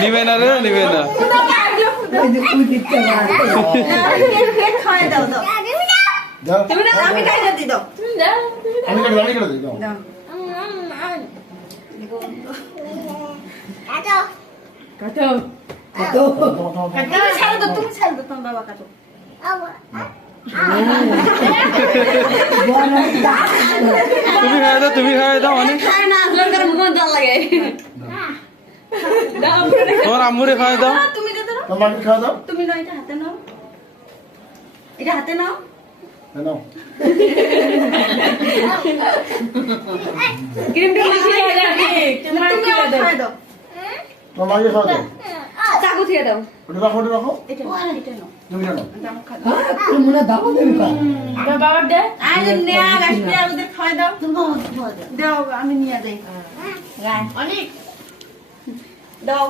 নিবে না রে, নিবে না। আমি খাই দিই দাও। আমি করে দিই দাও। কাটো ছাড়ো তো, তুমি ছাড়ো তো, তোমার বাবা কাটো। তুমি খাই দাও অনেক। খায় না, লোকের মুখ জল লাগে। তোমার আম্মুরে খাওয়াই দাও। তুমি দে দাও। তোমার খাওয়া দাও। তুমি নাও, এটা হাতে নাও, এটা হাতে নাও। নাও। ক্রিমটা মাখিয়ে যাবে, তোমার কি দাও? তোমার মাকে খাওয়া দাও। চাকু দিয়ে দাও। ওটা রাখো, ওটা রাখো। এটা নাও, এটা নাও। তুমি জানো। দাও খা। তুমি মনে দাও দেবে কা দাও বাবা দে। আজ নেয়া গাছটি আর ওদের খাওয়াই দাও। তুমি দাও, আমি নিয়ে যাই। অনেক দাও।